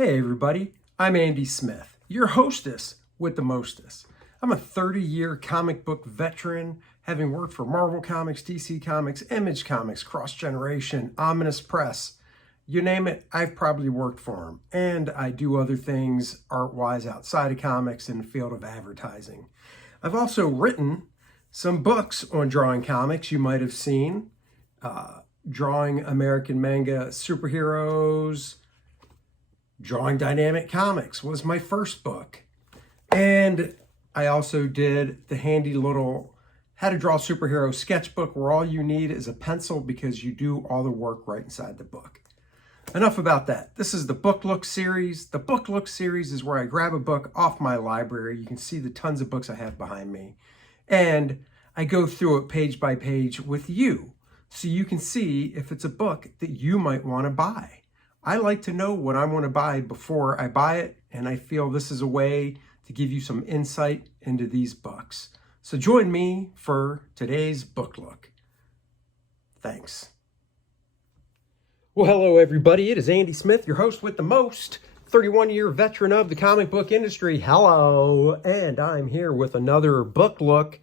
Hey everybody, I'm Andy Smith, your hostess with the mostest. I'm a 30-year comic book veteran, having worked for Marvel Comics, DC Comics, Image Comics, Cross Generation, Ominous Press. You name it, I've probably worked for them. And I do other things art-wise outside of comics in the field of advertising. I've also written some books on drawing comics you might have seen. Drawing American manga superheroes, Drawing Dynamic Comics was my first book. And I also did the handy little How to Draw Superhero sketchbook where all you need is a pencil because you do all the work right inside the book. Enough about that. This is the Book Look series. The Book Look series is where I grab a book off my library. You can see the tons of books I have behind me. And I go through it page by page with you so you can see if it's a book that you might want to buy. I like to know what I want to buy before I buy it, and I feel this is a way to give you some insight into these books. So join me for today's book look. Thanks. Well, hello everybody. It is Andy Smith, your host with the most, 31-year veteran of the comic book industry. Hello, and I'm here with another book look.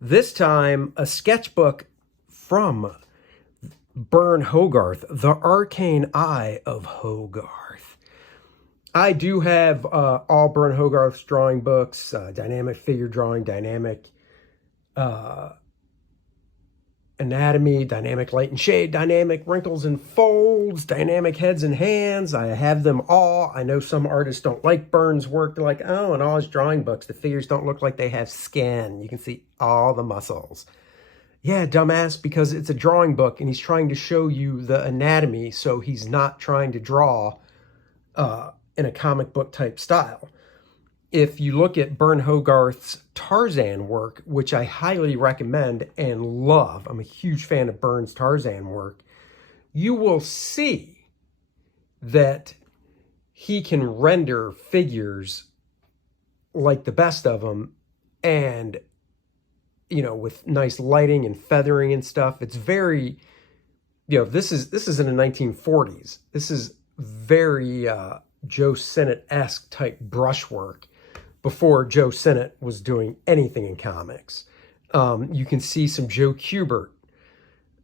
This time, a sketchbook from Burne Hogarth, the Arcane Eye of Hogarth. I do have all Burne Hogarth's drawing books, dynamic figure drawing, dynamic anatomy, dynamic light and shade, dynamic wrinkles and folds, dynamic heads and hands. I have them all. I know some artists don't like Burne's work. They're like, oh, in all his drawing books, the figures don't look like they have skin. You can see all the muscles. Yeah, dumbass, because it's a drawing book and he's trying to show you the anatomy, so he's not trying to draw in a comic book type style. If you look at Burne Hogarth's Tarzan work, which I highly recommend and love, I'm a huge fan of Burne's Tarzan work, you will see that he can render figures like the best of them, and with nice lighting and feathering and stuff. It's very, this is in the 1940s. This is very Joe Sinnott-esque type brushwork before Joe Sinnott was doing anything in comics. You can see some Joe Kubert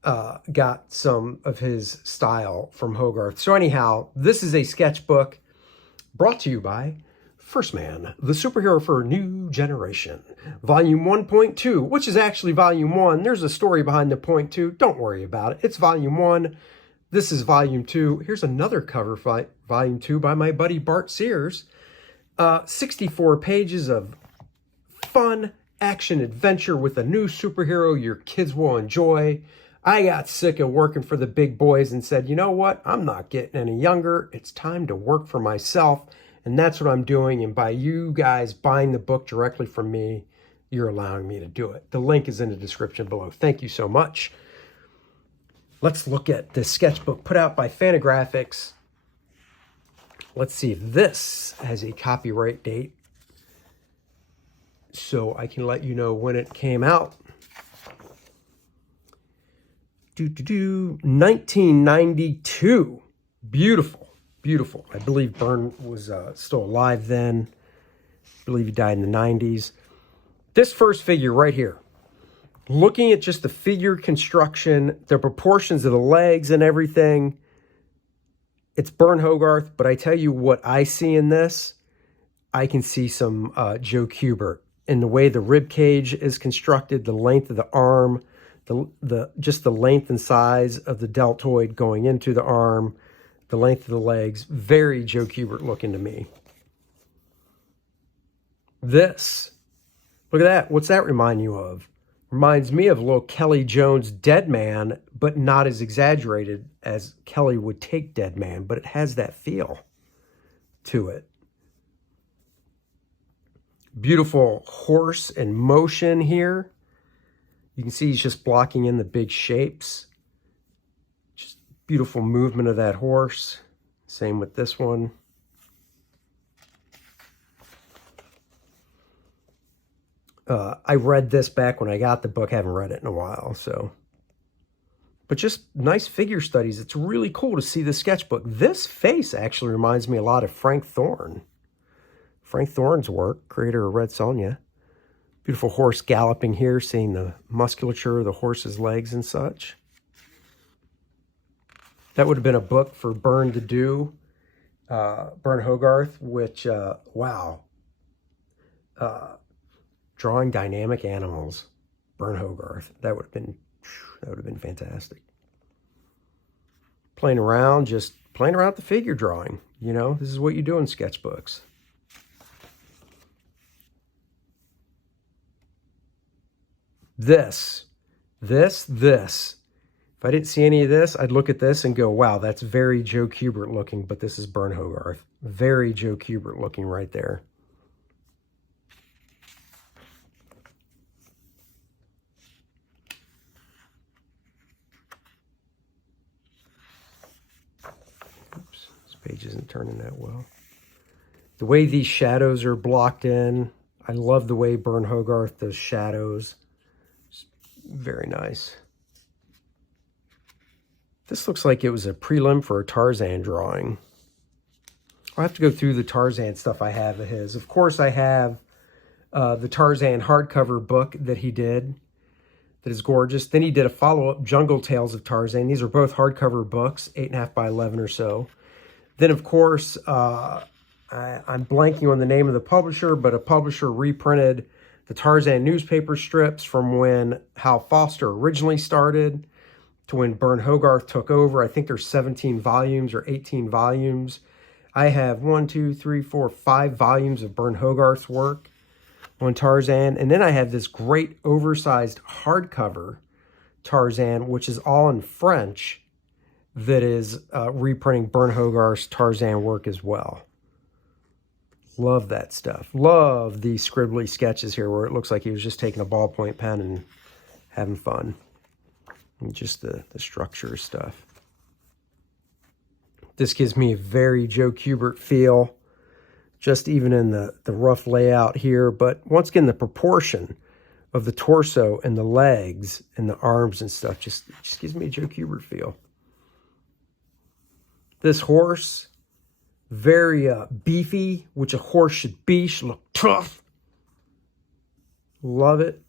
got some of his style from Hogarth. So anyhow, this is a sketchbook brought to you by First Man, the superhero for a new generation. Volume 1.2, which is actually Volume 1. There's a story behind the point 2. Don't worry about it. It's Volume 1. This is Volume 2. Here's another cover for Volume 2 by my buddy Bart Sears. 64 pages of fun action adventure with a new superhero your kids will enjoy. I got sick of working for the big boys and said, you know what? I'm not getting any younger. It's time to work for myself. And that's what I'm doing. And by you guys buying the book directly from me, you're allowing me to do it. The link is in the description below. Thank you so much. Let's look at this sketchbook put out by Fantagraphics. Let's see if this has a copyright date so I can let you know when it came out. 1992. Beautiful. Beautiful. I believe Burne was still alive then. I believe he died in the 90s. This first figure right here, looking at just the figure construction, the proportions of the legs and everything, it's Burne Hogarth, but I tell you what I see in this, I can see some Joe Kubert in the way the rib cage is constructed, the length of the arm, just the length and size of the deltoid going into the arm, the length of the legs, very Joe Kubert looking to me. This, look at that. What's that remind you of? Reminds me of a little Kelly Jones Dead Man, but not as exaggerated as Kelly would take Dead Man, but it has that feel to it. Beautiful horse in motion here. You can see he's just blocking in the big shapes. Beautiful movement of that horse. Same with this one. I read this back when I got the book. I haven't read it in a while, so but just nice figure studies. It's really cool to see the sketchbook. This face actually reminds me a lot of Frank Thorne. Frank Thorne's work, creator of Red Sonja. Beautiful horse galloping here, seeing the musculature of the horse's legs and such. That would have been a book for Burne to do, Burne Hogarth, which, wow. Drawing dynamic animals, Burne Hogarth. That would have been fantastic. Playing around, just playing around with the figure drawing. You know, this is what you do in sketchbooks. This. If I didn't see any of this, I'd look at this and go, wow, that's very Joe Kubert looking, but this is Burne Hogarth. Very Joe Kubert looking right there. Oops, this page isn't turning that well. The way these shadows are blocked in, I love the way Burne Hogarth does shadows. It's very nice. This looks like it was a prelim for a Tarzan drawing. I'll have to go through the Tarzan stuff I have of his. Of course, I have the Tarzan hardcover book that he did. That is gorgeous. Then he did a follow-up, Jungle Tales of Tarzan. These are both hardcover books, 8.5 by 11 or so. Then, of course, I'm blanking on the name of the publisher, but a publisher reprinted the Tarzan newspaper strips from when Hal Foster originally started to when Burne Hogarth took over. I think there's 17 volumes or 18 volumes. I have 5 volumes of Burne Hogarth's work on Tarzan. And then I have this great oversized hardcover Tarzan, which is all in French, that is reprinting Burne Hogarth's Tarzan work as well. Love that stuff. Love these scribbly sketches here where it looks like he was just taking a ballpoint pen and having fun. And just the structure stuff. This gives me a very Joe Kubert feel, just even in the rough layout here. But once again, the proportion of the torso and the legs and the arms and stuff just gives me a Joe Kubert feel. This horse, very beefy, which a horse should be. Should look tough. Love it.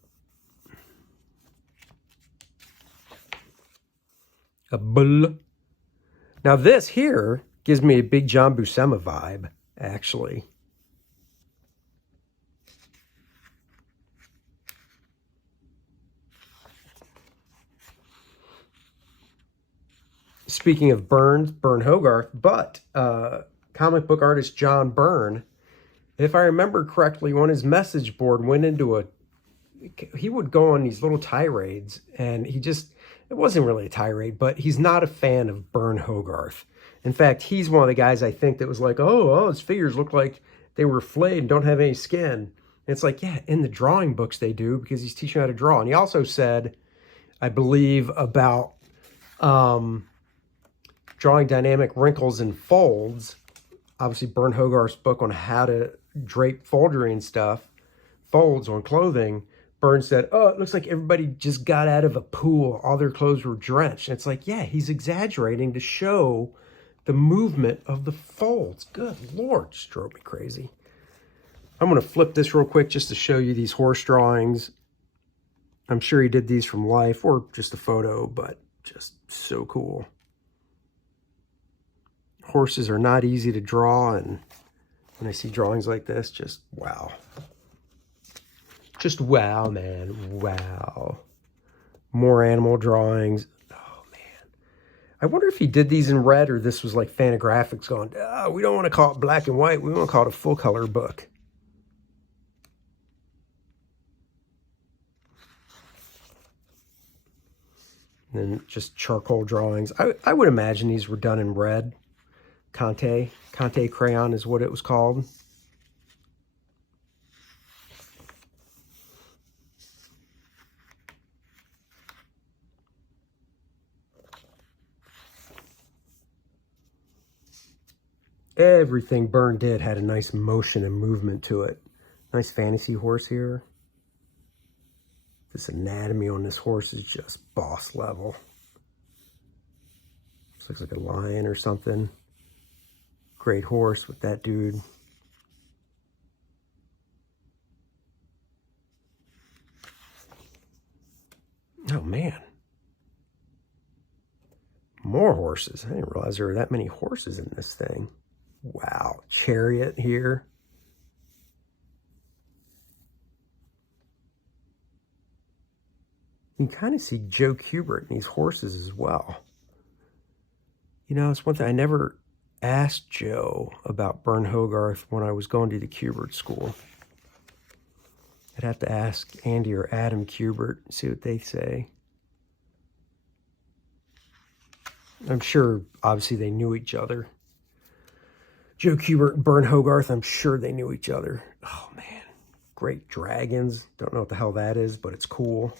A bull. Now this here gives me a big John Buscema vibe, actually. Speaking of Burne Hogarth, but comic book artist John Burne, if I remember correctly, on his message board went into he would go on these little tirades, and it wasn't really a tirade, but he's not a fan of Burne Hogarth. In fact, he's one of the guys I think that was like, oh, his figures look like they were flayed and don't have any skin. And it's like, yeah, in the drawing books they do, because he's teaching how to draw. And he also said, I believe, about drawing dynamic wrinkles and folds. Obviously, Burne Hogarth's book on how to drape foldery and stuff, folds on clothing. Burne said, oh, it looks like everybody just got out of a pool. All their clothes were drenched. And it's like, yeah, he's exaggerating to show the movement of the folds. Good Lord, just drove me crazy. I'm going to flip this real quick just to show you these horse drawings. I'm sure he did these from life or just a photo, but just so cool. Horses are not easy to draw, and when I see drawings like this, just wow. Just wow, man. Wow. More animal drawings. Oh, man. I wonder if he did these in red or this was like Fantagraphics going, oh, we don't want to call it black and white. We want to call it a full color book. And then just charcoal drawings. I would imagine these were done in red. Conte crayon is what it was called. Everything Burne did had a nice motion and movement to it. Nice fantasy horse here. This anatomy on this horse is just boss level. Looks like a lion or something. Great horse with that dude. Oh, man. More horses. I didn't realize there were that many horses in this thing. Wow. Chariot here. You can kind of see Joe Kubert in these horses as well. You know, it's one thing I never asked Joe about Burne Hogarth when I was going to the Kubert school. I'd have to ask Andy or Adam Kubert and see what they say. I'm sure, obviously, they knew each other. Joe Kubert and Burne Hogarth, I'm sure they knew each other. Oh, man. Great dragons. Don't know what the hell that is, but it's cool.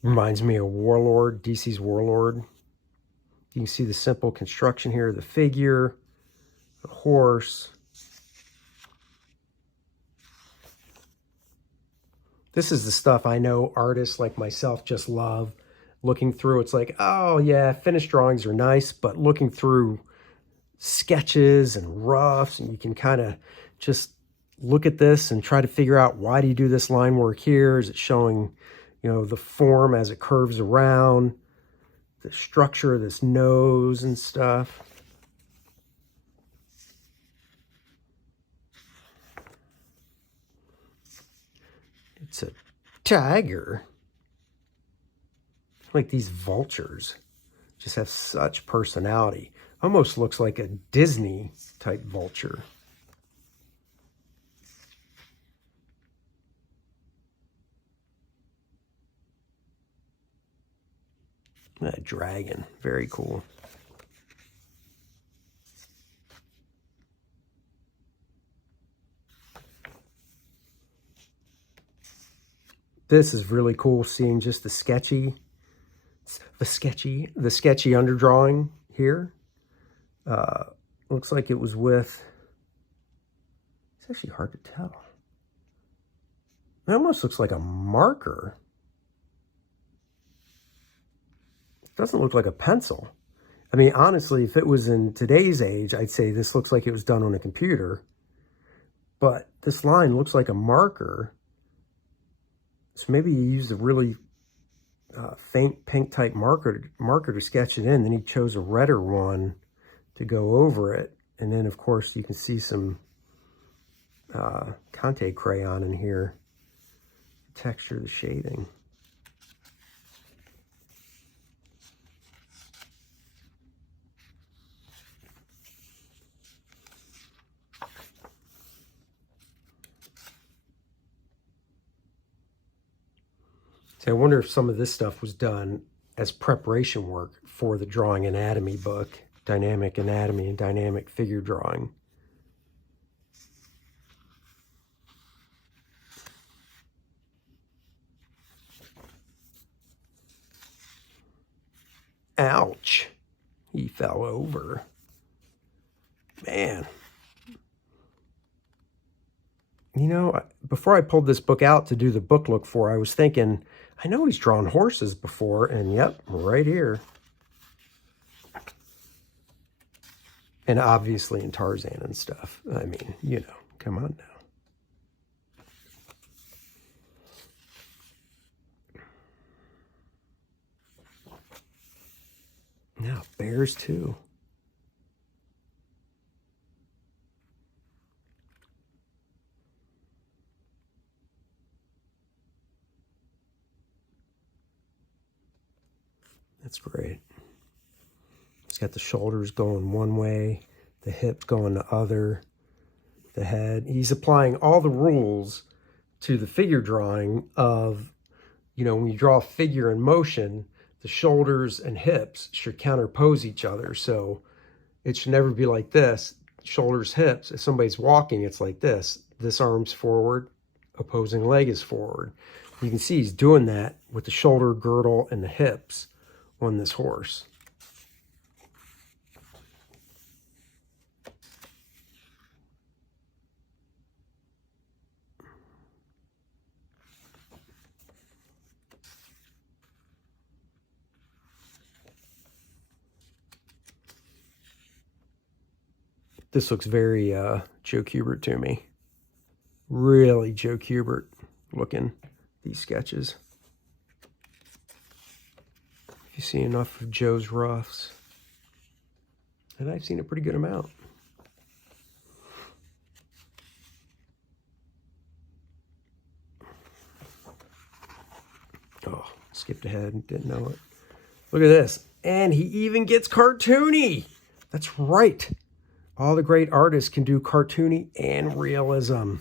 Reminds me of Warlord, DC's Warlord. You can see the simple construction here, the figure, the horse. This is the stuff I know artists like myself just love. Looking through, it's like, oh yeah, finished drawings are nice, but looking through sketches and roughs, and you can kind of just look at this and try to figure out, why do you do this line work here? Is it showing, you know, the form as it curves around, the structure of this nose and stuff. It's a tiger. Like these vultures just have such personality. Almost looks like a Disney type vulture. That dragon, very cool. This is really cool, seeing just the sketchy underdrawing here. Looks like it was with, it's actually hard to tell. It almost looks like a marker. It doesn't look like a pencil. I mean, honestly, if it was in today's age, I'd say this looks like it was done on a computer. But this line looks like a marker. So maybe you used a really faint pink type marker to sketch it in. Then he chose a redder one to go over it. And then, of course, you can see some Conte crayon in here. The texture, the shading. So I wonder if some of this stuff was done as preparation work for the drawing anatomy book, Dynamic Anatomy and Dynamic Figure Drawing. Ouch. He fell over. Man. You know, before I pulled this book out to do the book look for, I was thinking, I know he's drawn horses before, and yep, right here. And obviously in Tarzan and stuff. I mean, you know, come on now. Now, bears too. That's great. He's got the shoulders going one way, the hips going the other, the head. He's applying all the rules to the figure drawing of, you know, when you draw a figure in motion, the shoulders and hips should counterpose each other. So it should never be like this, shoulders, hips. If somebody's walking, it's like this. This arm's forward, opposing leg is forward. You can see he's doing that with the shoulder girdle and the hips on this horse. This looks very Joe Kubert to me. Really Joe Kubert looking, these sketches. If you see enough of Joe's roughs, and I've seen a pretty good amount. Oh, skipped ahead, didn't know it. Look at this. And he even gets cartoony. That's right. All the great artists can do cartoony and realism.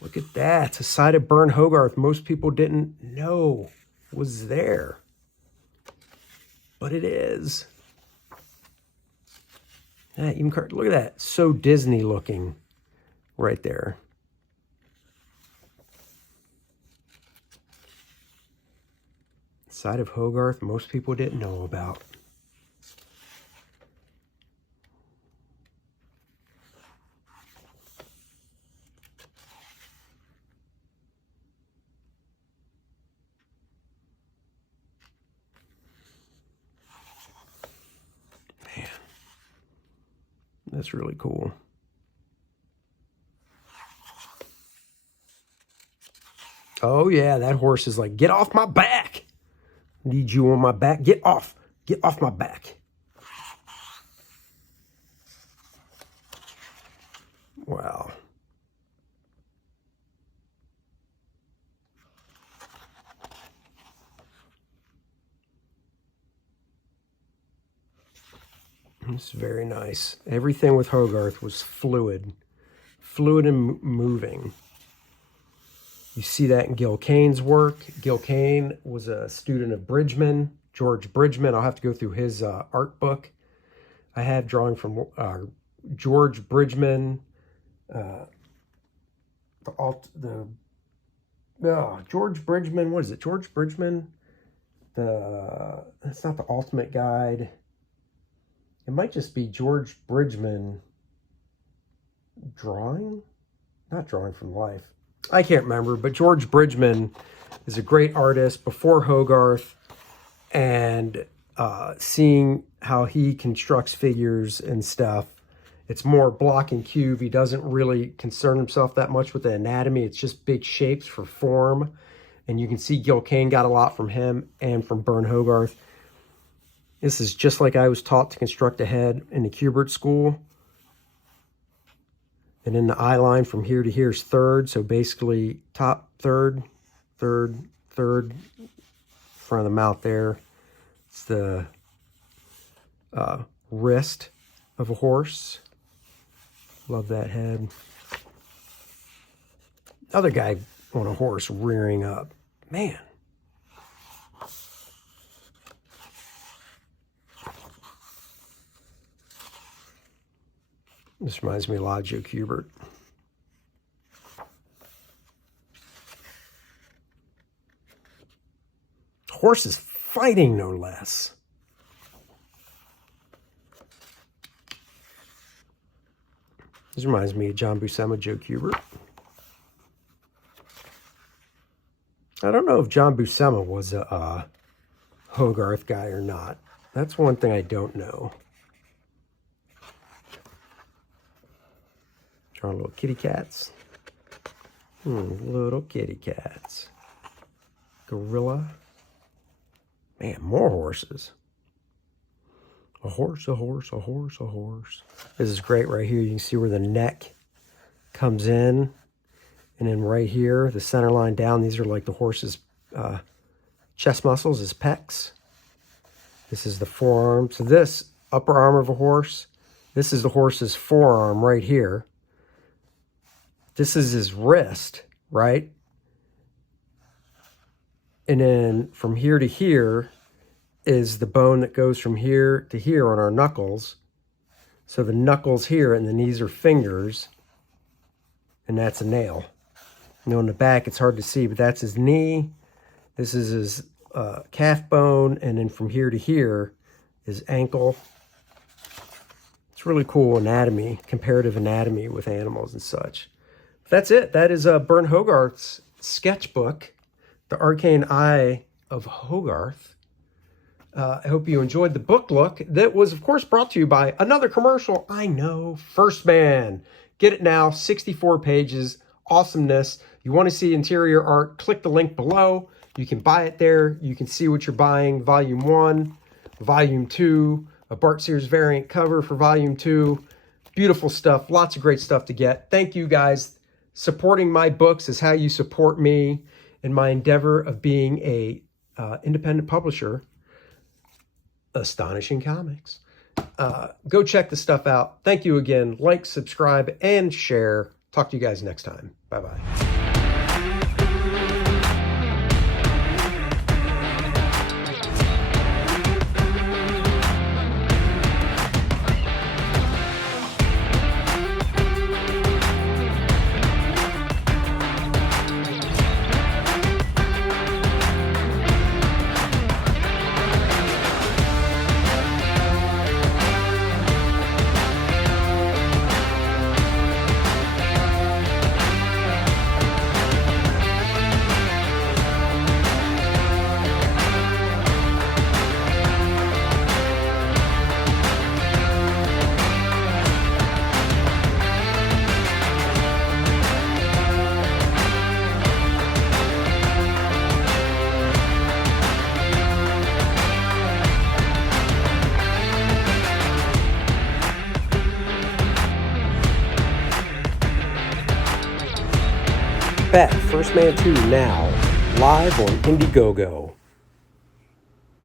Look at that. It's a side of Burne Hogarth most people didn't know was there. But it is. Yeah, even look at that. So Disney looking right there. Side of Hogarth most people didn't know about. Man, that's really cool. Oh yeah, that horse is like, get off my back. Need you on my back. Get off. Get off my back. Wow. It's very nice. Everything with Hogarth was fluid. Fluid and moving. You see that in Gil Kane's work. Gil Kane was a student of Bridgman, George Bridgman. I'll have to go through his art book. I have drawing from George Bridgman. George Bridgman, what is it? George Bridgman? That's not the Ultimate Guide. It might just be George Bridgman drawing? Not drawing from life. I can't remember, but George Bridgman is a great artist before Hogarth, and seeing how he constructs figures and stuff, it's more block and cube. He doesn't really concern himself that much with the anatomy. It's just big shapes for form, and you can see Gil Kane got a lot from him and from Burne Hogarth. This is just like I was taught to construct a head in the Kubert school. And then the eye line from here to here is third. So basically top third, third, third, front of the mouth there. It's the wrist of a horse. Love that head. Other guy on a horse rearing up. Man. This reminds me a lot of Joe Kubert. Horses fighting, no less. This reminds me of John Buscema, Joe Kubert. I don't know if John Buscema was a Hogarth guy or not. That's one thing I don't know. Drawing little kitty cats. Little kitty cats. Gorilla. Man, more horses. A horse, a horse, a horse, a horse. This is great right here. You can see where the neck comes in. And then right here, the center line down, these are like the horse's chest muscles, his pecs. This is the forearm. So this upper arm of a horse, this is the horse's forearm right here. This is his wrist, right? And then from here to here is the bone that goes from here to here on our knuckles. So the knuckles here, and then these are fingers, and that's a nail. You know, in the back, it's hard to see, but that's his knee. This is his calf bone, and then from here to here is ankle. It's really cool anatomy, comparative anatomy with animals and such. That's it. That is Burne Hogarth's sketchbook, The Arcane Eye of Hogarth. I hope you enjoyed the book look that was, of course, brought to you by another commercial. I know, First Man. Get it now, 64 pages, awesomeness. You want to see interior art, click the link below. You can buy it there. You can see what you're buying. Volume 1, Volume 2, a Bart Sears variant cover for Volume 2. Beautiful stuff, lots of great stuff to get. Thank you guys. Supporting my books is how you support me in my endeavor of being a independent publisher. Astonishing Comics. Go check the stuff out. Thank you again. Like, subscribe, and share. Talk to you guys next time. Bye-bye. Bat First Man 2 now, live on Indiegogo.